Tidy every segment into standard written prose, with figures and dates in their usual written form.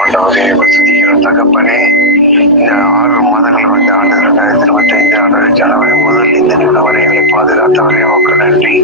ஆண்டவரே துதிக்கிறோம் தகப்பனே. இந்த 6 மாதங்கள் வந்து ஆண்டு 2025 ஆண்டு ஜனவரி முதல் இந்த நிமிடம் வரை எங்களை பாதுகாத்தவரே உமக்கு நன்றி.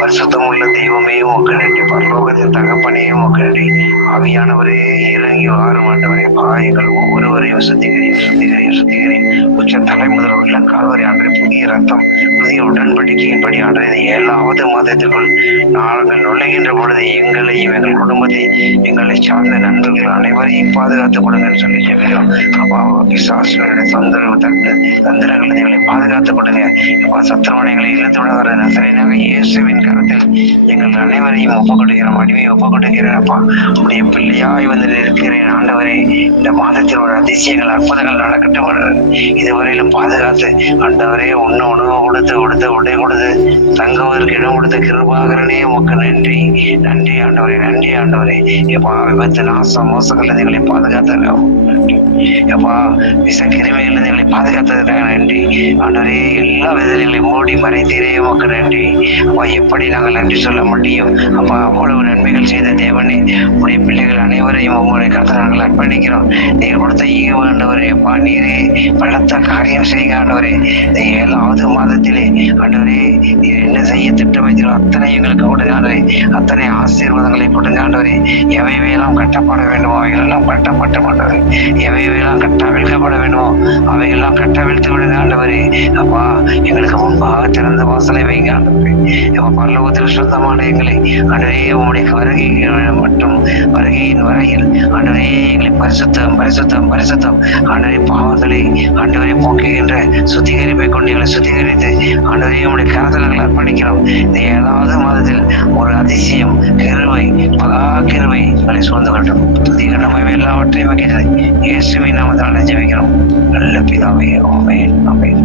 பரிசுத்தம் உள்ள தெய்வமே உமக்கு நன்றி. பரலோகத்தின் தகப்பனே உமக்கு நன்றி. ஆவியானவரே இறங்கி வாரும் ஆண்டவரே. எங்கள் ஒவ்வொருவரையும் சுத்திகரியும் உச்ச தலை முதல் உள்ள கால்வரை ஆண்டு புதிய ரத்தம் புதிய உடன்படிக்கையின்படி ஆண்டு 7வது மாதத்திற்குள் நாங்கள் நுழைகின்ற பொழுது எங்களையும் எங்கள் குடும்பத்தை எங்களை சார்ந்த நண்பர்கள் அனைவரையும் பாதுகாத்துக் கொடுங்கன்னு சொல்லி ஜெபிக்கிறோம். அப்பா பிசாசுகளுடைய தந்திரங்களை எங்களை பாதுகாத்துக் கொடுங்க. அப்பா சத்திரவணைகளை இழுத்து விடாத நசரேயனாக இயேசுவின் கரத்தில் எங்கள் அனைவரையும் ஒப்புக் கொடுக்கிறோம். அடிமையை ஒப்புக் கொடுக்கிறேன். அப்பா உடைய பிள்ளையாய் வந்து இருக்கிறேன் ஆண்டவரே. இந்த மாதத்தில் ஒரு அதிசயங்கள் அற்புதங்கள் நடக்கட்டும். இதுவரையிலும் பாதுகாத்து ஆண்டவரே உணவு கொடுத்து உடை கொடுத்து தங்குவதற்கு இடம் கொடுத்த கிருபாகரனே உமக்கு நன்றி ஆண்டவரே. நன்றி ஆண்டவரே. எப்பா விபத்து நாசம் மோசங்கள் எங்களை பாதுகாத்ததுக்காக நன்றி. எப்பா விச கிருமிகள் எங்களை பாதுகாத்ததுக்காக நன்றி ஆண்டவரே. எல்லா விதங்களையும் மூடி மறைத்தீரே உமக்கு நன்றி. அப்பா எப்படி நாங்கள் நன்றி சொல்ல முடியும்? அப்பா அவ்வளவு நன்மைகள் செய்த தேவனே, உடைய பிள்ளைகள் அனைவரையும் உங்களுடைய கருத்தை நாங்கள் அர்ப்பணிக்கிறோம். நீங்கள் கொடுத்த ஈவு ஆண்டவரே. அப்பா நீரே பலத்த காரியம் செய்ய ஆண்டவரே. 7வது மாதத்திலே ஆண்டவரே நீர் என்ன செய்ய திட்டமைத்தீரோ அத்தனை எங்களுக்கு கொடுங்க ஆண்டவரே. அத்தனை ஆசீர்வாதங்களை கொடுங்க ஆண்டவரே. எவையெல்லாம் கட்டப்பட வேண்டுமோ அவைகளெல்லாம் கட்டப்பட்ட மாட்டவரே. எவையெல்லாம் கட்டவிழ்க்கப்பட வேண்டுமோ அவையெல்லாம் கட்டவிழ்த்து விடுங்க ஆண்டவரே. அப்பா எங்களுக்கு முன்பாக திறந்த வாசலை வைங்க ஆண்டவரே. எப்ப பரலோகத்தில் சொந்தமான எங்களை ஆண்டவரே உங்களுடைய வருகை மற்றும் வருகையின் வரையில் ஆண்டவரே எங்களை பரிசுத்தம் ஆண்டவரே பாவங்களை ஆண்டவரை போக்குகின்ற சுத்திகரிப்பை கொண்டு எங்களை சுத்திகரித்து ஆண்டவரே உங்களுடைய கரத்தலங்களை அர்ப்பணிக்கிறோம். இந்த 7வது மாதத்தில் ஒரு அதிசயம் கிருபை மகா கிருபை எங்களை சூழ்ந்து கொள்ளும். துதிகரமாக எல்லாவற்றையும் வைக்கிறது இயேசுவின் நாமத்தால் ஜெபிக்கிறோம் நல்ல பிதாவே. ஆமென் ஆமென்.